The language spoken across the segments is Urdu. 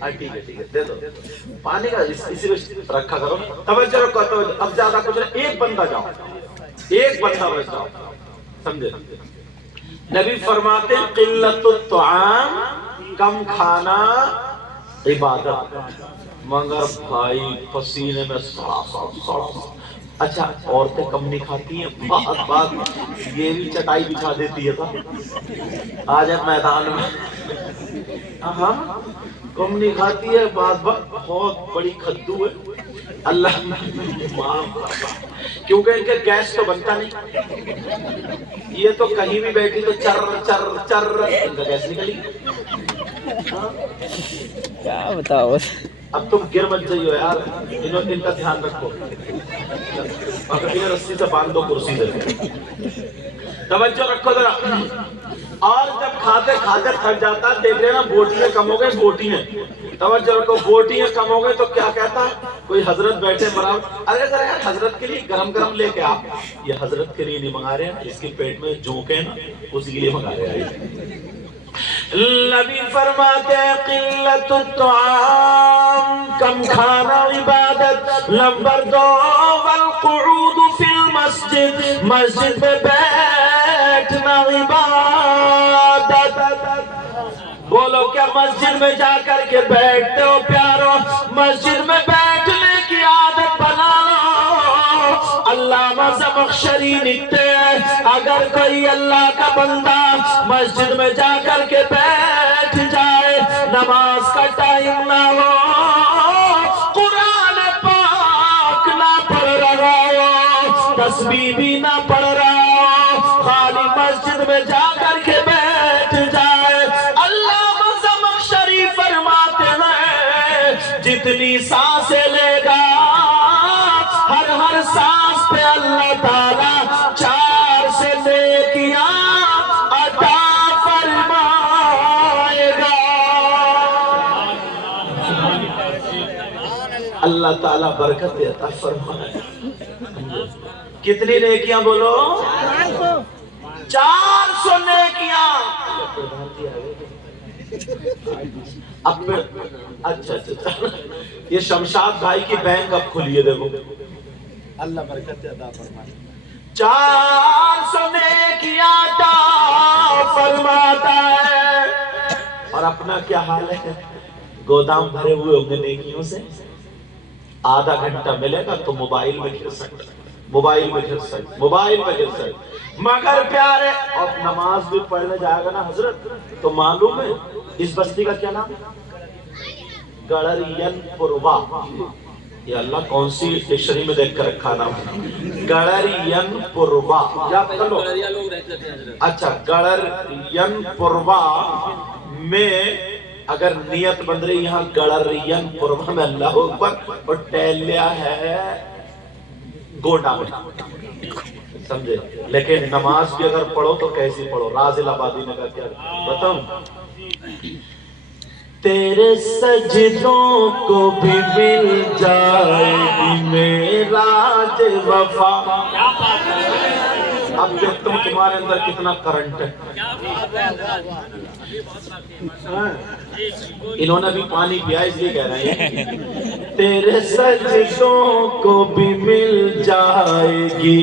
ٹھیک ہے دے دو پانی کا اسی میں رکھا کرو. توجہ رکھو توجہ. اب زیادہ کچھ نہیں, ایک بندہ جاؤ, ایک بندہ بچ جاؤ. سمجھے؟ نبی فرماتے ہیں قلت الطعام, کم کھانا عبادت. مگر بھائی پسینے میں سڑا. اچھا عورتیں کم نہیں کھاتی ہیں, بات یہ بھی چٹائی بچھا دیتی ہے. آ جائے میدان میں, ہاں کم نہیں کھاتی ہے, بہت بڑی کھدو ہے. اللہ کیونکہ ان کے گیس تو بنتا نہیں, یہ تو کہیں بھی بیٹھی تو چر چر چر ان کا گیس نکلی. کیا بتاؤ. اب تم گر مت جائیو یار, ان کا دھیان رکھو. رسی سے باندھ دو کرسی سے. توجہ رکھو ذرا. اور جب کھاتے کھاتے تھک جاتا دیکھ لینا بوٹیاں کم ہو گئی. بوٹیاں توجہ رکھو, بوٹیاں کم ہو گئی تو کیا کہتا ہے کوئی حضرت بیٹھے مرا, ارے ذرا یار حضرت کے لیے گرم گرم لے کے آپ. یہ حضرت کے لیے نہیں منگا رہے ہیں, اس کے پیٹ میں جھونکے نا اسی کے لیے منگا رہے ہیں. نبی فرماتے ہیں قلت الطعام, کم کھانا عبادت. نمبر 2 والقعود فی المسجد, مسجد میں بیٹھنا عبادت. بولو کیا مسجد میں جا کر کے بیٹھتے ہو پیارو؟ مسجد میں بیٹھنے کی عادت بنا لو. علامہ زمخشری لکھتے ہیں اگر کوئی اللہ کا بندہ مسجد میں جا کر کے بیٹھ جائے, نماز کا ٹائم نہ ہو, قرآن پاک نہ پڑھ رہا ہو, تسبیح بھی نہ پڑھ رہا ہو, خالی مسجد میں جا کر کے بیٹھ جائے, علامہ زمخشری فرماتے ہیں جتنی سانسیں لے گا ہر سانس پہ اللہ تعالیٰ 4 سے نیکیاں عطا فرمائے گا. اللہ تعالیٰ برکت عطا فرمائے. کتنی نیکیاں بولو؟ 400 نیکیاں. اچھا یہ شمشاد بھائی کی بینک اب کھلیے دیکھو. اللہ برکت عطا فرمائے. 400 نیکیاں عطا فرماتا ہے. اور اپنا کیا حال ہے؟ گودام بھرے ہوئے ہوں گے نیکیوں سے. آدھا گھنٹہ ملے گا تو موبائل میں گر سکتا, موبائل میں گر سکتا, موبائل میں گر سکتا. مگر پیارے اور نماز بھی پڑھنے جائے گا نا حضرت تو معلوم ہے اس بستی کا کیا نام؟ گڑرین پوروا. یہ اللہ کون سی ڈکشنری میں دیکھ کر رکھا نام؟ گڑرین پوروا. اچھا گڑرین پوروا میں اگر نیت بن رہی یہاں گڑرین پوروا میں اللہ اکبر, اور ٹہلیا ہے گوڈا میں, سمجھے؟ لیکن نماز بھی اگر پڑھو تو کیسی پڑھو؟ رازل آبادی نے کہا کیا بتاؤں, تیرے سجدوں کو بھی مل جائے گی معراج وفا. اب دیکھتا ہوں تمہارے اندر کتنا کرنٹ ہے. انہوں نے بھی پانی پیا اس لیے کہہ رہے ہیں تیرے سجدوں کو بھی مل جائے گی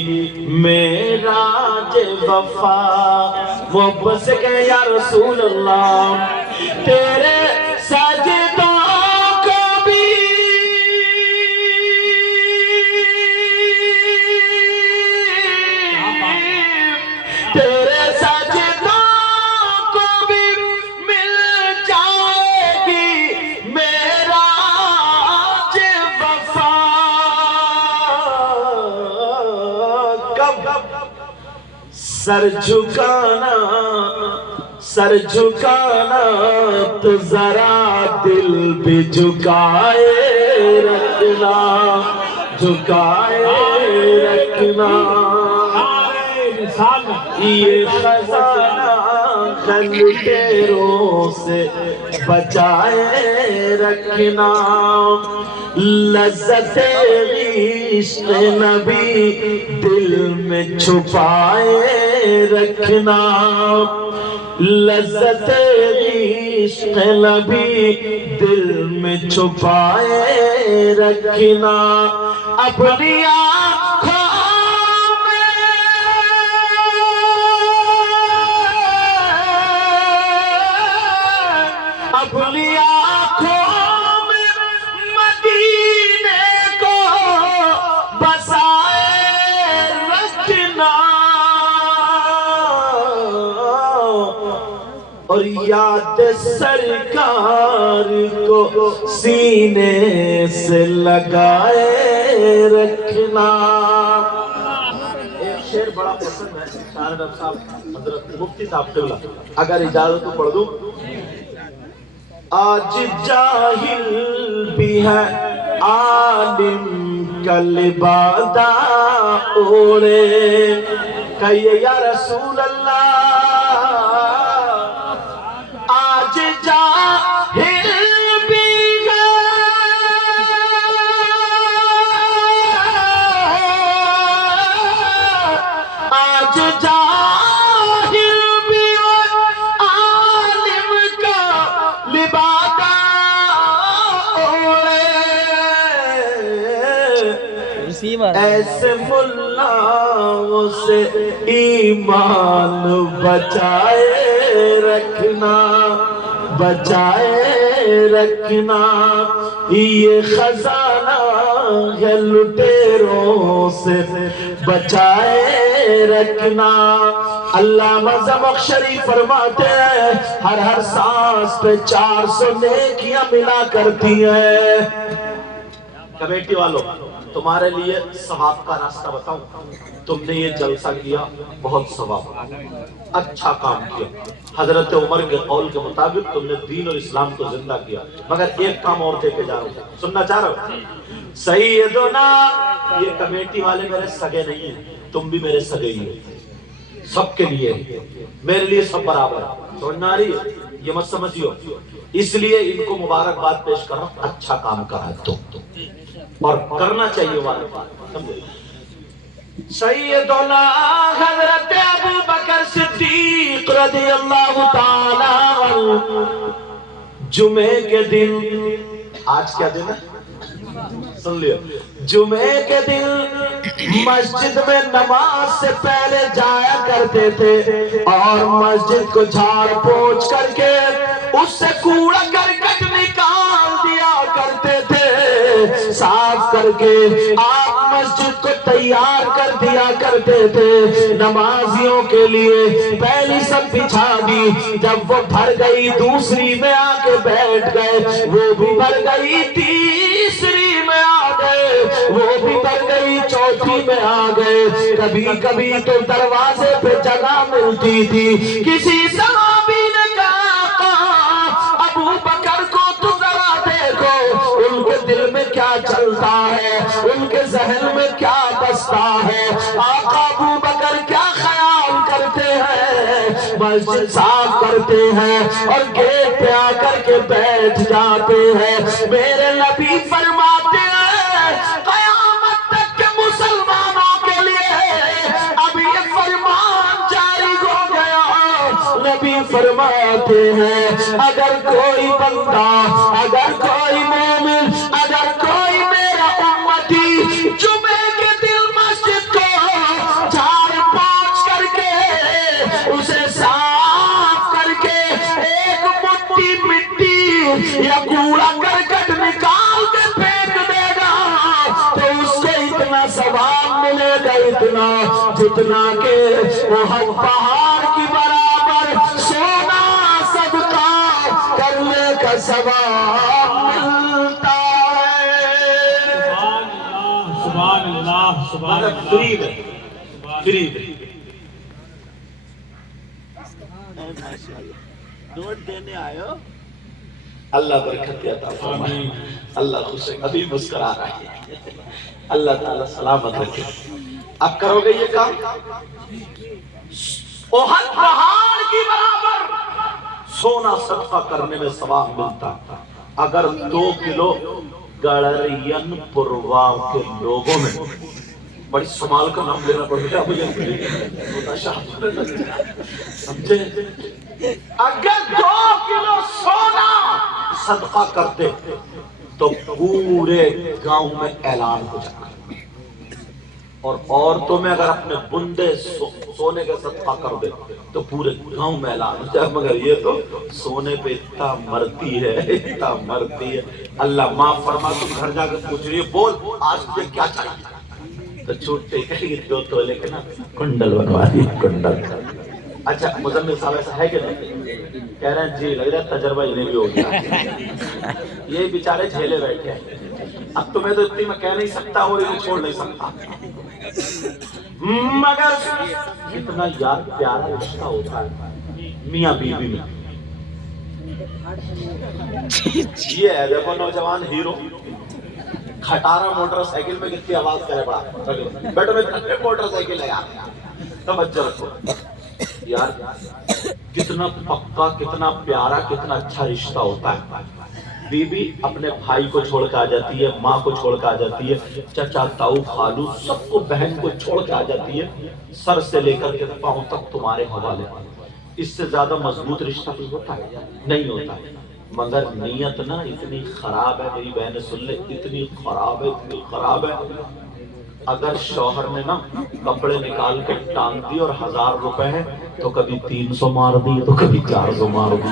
معراج وفا. محبت سے کہے یا رسول اللہ تیرے سجدوں کو بھی تیرے سجدوں کو بھی مل جائے گی معراج وفا. کب سر جھکانا تو ذرا دل بھی جھکائے رکھنا, جھکائے رکھنا. یہ خزانہ لٹیروں سے بچائے رکھنا. لذت عشق نبی دل میں چھپائے رکھنا. لذت عشق نبی دل میں چھپائے رکھنا اپنی آنکھوں اپنی آنکھوں میں مدینے کو بسائے رکھنا اور یاد سرکار کو سینے سے لگائے رکھنا۔ ایک شعر بڑا پسند ہے شاہ رب صاحب حضرت مفتی صاحب قبلہ، اگر اجازت تو پڑھ دوں۔ آج جاہل بھی ہے عالم کا لبادہ اوڑے، کہیے یا رسول اللہ۔ آج جاہل بھی ہے آج جاہل بھی ہے عالم کا لبادہ اوڑے، ایسے ملاؤں سے ایمان بچائے رکھنا، بچائے رکھنا، یہ خزانہ ہے لٹیروں سے بچائے رکھنا۔ علامہ زمخشری فرماتے ہیں ہر سانس پہ 400 نیکیاں ملا کرتی ہیں۔ کمیٹی والوں، تمہارے لیے ثواب کا راستہ بتاؤں، تم نے یہ جلسہ کیا بہت ثواب، اچھا کام کیا، حضرت عمر کے قول کے مطابق تم نے دین اور اسلام کو زندہ کیا، مگر ایک کام اور دے کے جا رہا ہوں، سننا چاہ رہا ہوں۔ سیدنا، یہ کمیٹی والے میرے سگے نہیں ہیں، تم بھی میرے سگے ہی ہو، سب کے لیے میرے لیے سب برابر ہے، سمجھنا آ رہی ہے؟ یہ مت سمجھیو، اس لیے ان کو مبارکباد پیش کر رہا ہوں، اچھا کام کرا ہے تو اور کرنا چاہیے والے۔ سیدنا حضرت ابو بکر صدیق رضی اللہ تعالی عنہ، جمعے کے دن، آج کیا دن ہے سن لیا، جمعے کے دن مسجد میں نماز سے پہلے جایا کرتے تھے اور مسجد کو جھاڑ پوچھ کر کے اس سے کوڑا کرکٹ نکال دیا کرتے تھے، صاف کر کے آپ مسجد کو تیار کر دیا کرتے تھے نمازیوں کے لیے۔ پہلی سب بچھا دی، جب وہ بھر گئی دوسری میں آ کے بیٹھ گئے، وہ بھی بھر گئی تیسری میں آ گئے، وہ بھی بھر گئی چوتھی میں آ گئے۔ کبھی کبھی تو دروازے پہ جگہ ملتی تھی۔ کسی صحابی نے کہا ابو بکر کو تو ذرا دیکھو، ان کے دل میں کیا چلتا ہے، ان کے ذہن میں کیا بستا ہے، آقا ابو بکر کیا خیال کرتے ہیں، مسجد صاف کرتے ہیں اور گیٹ پہ آ کر کے بیٹھ جاتے ہیں۔ میرے نبی فرماتے ہیں قیامت تک کے مسلمانوں کے لیے اب یہ فرمان جاری ہو گیا۔ نبی فرماتے ہیں اگر کوئی بندہ، اگر کوئی مومن، اگر کوئی میرا امتی جمعے کے دن مسجد کو جھاڑ پوچھ کر کے اسے صاف کر کے ایک مٹھی مٹی یا کوڑا کرکٹ نکال کے پھینک دے گا تو اس کو اتنا ثواب ملے گا، اتنا جتنا کہ احد پہاڑ کی برابر سونا صدقہ کرنے کا ثواب ملتا ہے۔ سبحان اللہ، سبحان اللہ، قریب ہے، قریب ہے۔ نوٹ دینے آئے ہو، اللہ برکت عطا فرمائے، اللہ خوش، ابھی مسکرا رہا ہے، اللہ تعالیٰ سلامت رکھے۔ اب کرو گے یہ کام، احد پہاڑ کی برابر سونا صدقہ کرنے میں ثواب ملتا۔ اگر 2 کلو گڑرین پروا کے لوگوں میں، بڑی سنبھال کا نام لینا پڑتا ہے مجھے، سمجھے اگر 2 کلو سونا صدقہ کرتے تو پورے گاؤں میں اعلان ہو جاتا، اور عورتوں میں اگر اپنے بندے سونے کا صدقہ کر دے تو پورے گاؤں میں اعلان ہو جائے، مگر یہ تو سونے پہ اتنا مرتی ہے، اتنا مرتی ہے۔ اللہ معاف فرما، تم گھر جا کے پوچھ رہی ہے بول آج تجھے کیا چاہیے، تو چھوٹے کہیں گے 2 تولے کے نا کنڈل بنوا دی، کنڈل۔ اچھا مزمل صاحب ایسا ہے کہ نہیں؟ کہہ رہے ہیں جی، لگ رہا ہے تجربہ انہیں بھی ہو گیا، یہ بیچارے جھیلے بیٹھے ہیں۔ اب تمہیں تو اتنی میں کہہ نہیں سکتا اور انہیں چھوڑ نہیں سکتا، مگر کتنا یاد پیارا رشتہ ہوتا ہے میاں بیوی میں۔ یہ ہے دیکھو نوجوان ہیرو کھٹارا موٹر سائیکل میں کتنی آواز کرے پڑا، بیٹو میں موٹر سائیکل ہے یار، توجہ رکھو یار، کتنا پکا، کتنا پیارا، کتنا اچھا رشتہ ہوتا ہے۔ بیوی اپنے بھائی کو چھوڑ کے آ جاتی ہے، ماں کو چھوڑ کے آ جاتی ہے، چچا تاؤ خالو سب کو، بہن کو چھوڑ کے آ جاتی ہے، سر سے لے کر کے پاؤں تک تمہارے حوالے۔ اس سے زیادہ مضبوط رشتہ کوئی ہوتا ہے؟ نہیں ہوتا۔ مگر نیت نا اتنی خراب ہے، میری بہن سن لے، اتنی خراب ہے، اتنی خراب ہے، اگر شوہر نے نا کپڑے نکال کے ٹانگ دی اور 1000 روپے ہے تو کبھی 300 مار دی تو کبھی 400 مار دی۔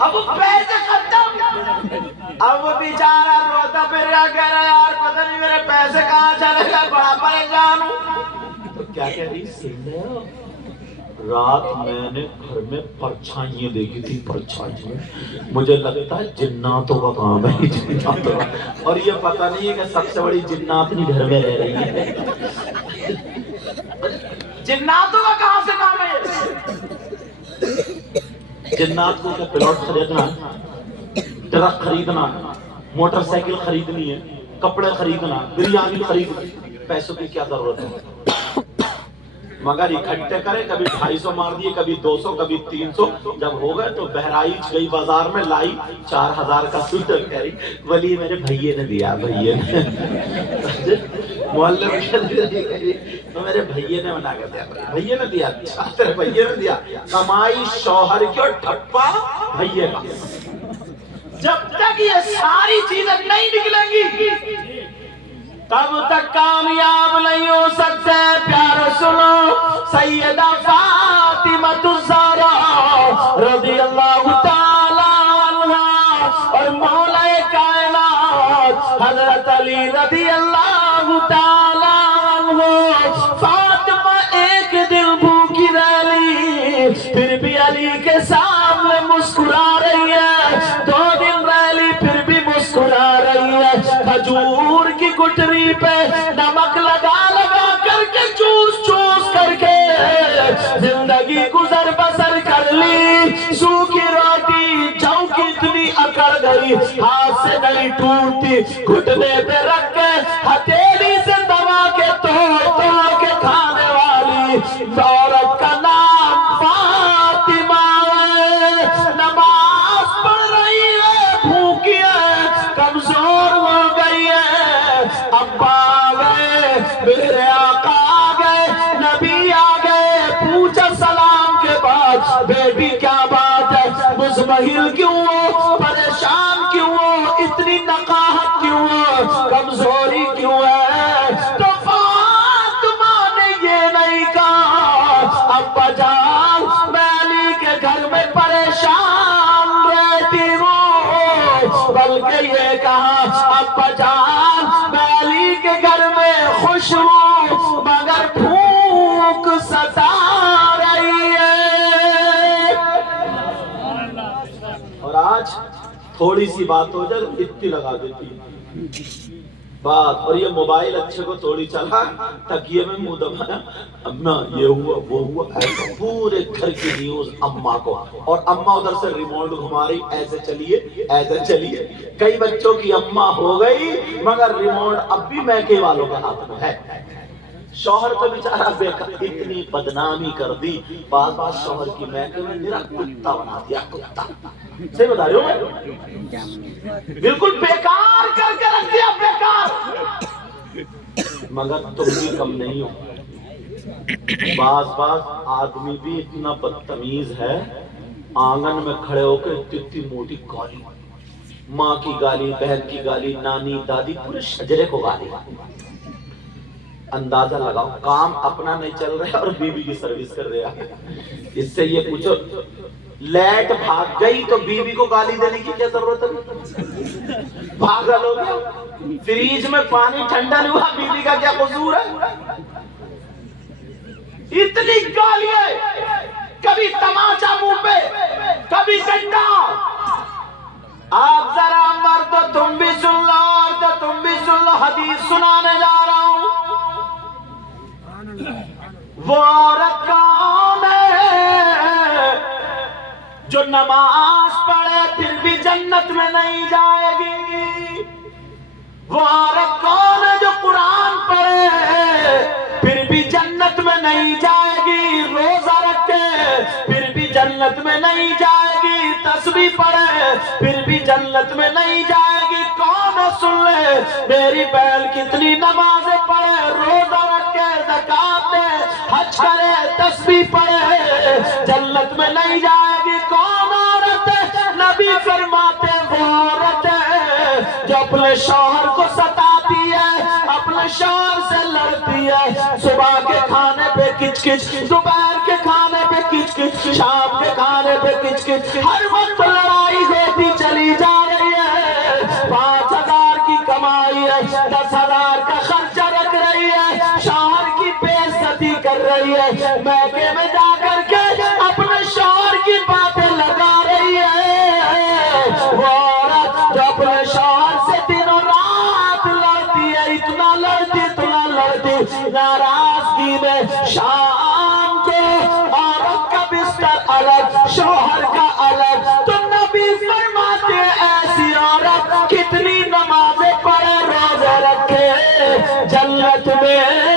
اب پیسے ختم، اب بیچارہ روتا پھر رہا، کہہ رہا یار پتہ نہیں میرے پیسے کہاں چلے گئے، بڑا پریشان ہوں۔ تو کیا کہہ رہی؟ سن رہے ہو؟ رات میں نے گھر میں پرچھائیاں دیکھی تھی، پرچھائیاں، مجھے لگتا ہے جناتوں کا کام ہے، جناتوں کا، اور یہ پتہ نہیں ہے کہ سب سے بڑی جنات نہیں گھر میں رہ رہی ہے۔ جناتوں کا کہاں سے کام ہے؟ جنات کو کیا پلاٹ خریدنا، ٹرک خریدنا، موٹر سائیکل خریدنی ہے، کپڑے خریدنا، بریانی خریدنا، پیسوں کی کیا ضرورت ہے؟ مگر اکٹھے کرے، کبھی 250 مار دیے، کبھی 200، کبھی 300، جب ہو گئے تو بہرائچ گئی بازار میں، لائی 4000 کا سوٹر، کہہ رہی ولی میرے بھائیے نے دیا، بھائیے نے، محلے میں تو میرے بھائیے نے بنا کے دیا، بھائیے نے دیا، اچھا تیرے بھائیے نے دیا، کمائی شوہر کی اور ٹھپا بھائیے کا۔ جب تک یہ ساری چیزیں نہیں نکلیں گی تب تک کامیاب نہیں ہو سکتے۔ پیارے سنو، سیدہ فاطمہ الزہرا رضی اللہ تعالی عنہ اور مولا کائنات حضرت علی رضی اللہ تعالی عنہ، فاطمہ ایک دن بھوکی رہ لی، پھر بھی علی کے سامنے مسکرا رہی ہے، 2 دن رہ لی پھر بھی مسکرا رہی ہے، کھجور کی گٹری پہ نمک لگا لگا کر کے، چوس چوس کر کے زندگی گزر بسر کر لی، سوکھی روٹی جو کی اتنی اکڑ گئی، ہاتھ سے نہیں ٹوٹتی، گھٹنے پہ رکھ کے ہتھیلی سے دبا کے توڑ توڑ کے کھانے والی عورت کا نام فاطمہ ہے۔ نماز پڑھ رہی ہے، بھوکی ہے، کمزور ہو گئی ہے، ابا آ گئے، میرے آقا آ گئے، نبی آ گئے، پوچھا سلام کے بعد بیٹی کیا بات ہے، مزمحل کیوں ہو، پریشان کیوں ہو، اتنی نقاہت کیوں ہو، کمزوری کیوں ہے؟ تو فاطمہ نے یہ نہیں کہا ابا جان میں علی کے گھر میں پریشان رہتی ہوں، بلکہ یہ کہا ابا جان میں علی کے گھر میں خوش ہوں، مگر بھوک ستا رہی ہے۔ اور آج تھوڑی سی بات ہو جائے اتنی لگا دیتی بات، اور یہ موبائل اچھے کو تھوڑی چلا، تکیے میں منہ دبایا، اماں یہ ہوا وہ ہوا، ایسا پورے گھر کی نیوز اماں کو، اور اماں ادھر سے ریموٹ گھما رہی، ایسے چلیے ایسے چلیے۔ کئی بچوں کی اماں ہو گئی مگر ریموٹ اب بھی میکے والوں کے ہاتھ میں ہے۔ شوہر کو بیچارہ بیکار، اتنی بدنامی کر دی، بعض شوہر کی میکے میں میرا کتا بنا دیا، کتا، صحیح بتا رہے ہو میں، بالکل بیکار کر کے رکھ دیا، بیکار۔ مگر تم بھی کم نہیں ہو، بعض آدمی بھی اتنا بدتمیز ہے، آنگن میں کھڑے ہو کے اتنی موٹی گالی، ماں کی گالی، بہن کی گالی، نانی دادی، پورے شجرے کو گالی۔ اندازہ لگاؤ، کام اپنا نہیں چل رہا ہے اور بیوی کی سروس کر رہا ہے۔ اس سے یہ پوچھو، لیٹ بھاگ گئی تو بیوی کو گالی دینے کی کیا ضرورت ہے؟ پاگل ہو گیا؟ فریج میں پانی ٹھنڈا نہیں ہوا، بیوی کا کیا قصور ہے؟ اتنی گالیاں، کبھی تماچا منہ پہ، کبھی ڈنڈا۔ آپ ذرا مرد تم بھی سن لو، عورت تم بھی سن لو، حدیث سنانے جا رہا ہوں۔ وہ عورت کون ہے جو نماز پڑھے پھر بھی جنت میں نہیں جائے گی؟ وہ عورت کون ہے جو قرآن پڑھے پھر بھی جنت میں نہیں جائے گی؟ روزہ رکھے پھر بھی جنت میں نہیں جائے گی؟ تسبیح پڑھے پھر بھی جنت میں نہیں جائے گی؟ کون ہے سن لے میری بہن کتنی نمازیں پڑھے، روزہ رکھے، زکات دے، حج کرے، تسبیح پڑھے، جنت میں نہیں جائے گی؟ کون عورت ہے؟ نبی فرماتے وہ عورت ہے جو اپنے شوہر کو ستاتی ہے، اپنے شوہر سے لڑتی ہے، صبح کے کھانے پہ کچ کچ، دوپہر کے کھانے پہ کچ کچ، شام کے کھانے پہ کچ کچ، ہر وقت لڑائی ہوتی چلی جا رہی ہے۔ 5,000 کی کمائی ہے، 10,000 کا خرچہ رکھ رہی ہے، شوہر کی بے عزتی کر رہی ہے، میکے میں جا کر کے اپنے شوہر کی باتیں لگا رہی ہے۔ وہ عورت جو اپنے شوہر سے دنوں رات لڑتی ہے، اتنا لڑتی، ناراضگی میں شام کو عورت کا بستر الگ، شوہر کا الگ، تو نبی فرماتے ایسی عورت کتنی نمازیں پڑھے، روزے رکھے، جنت میں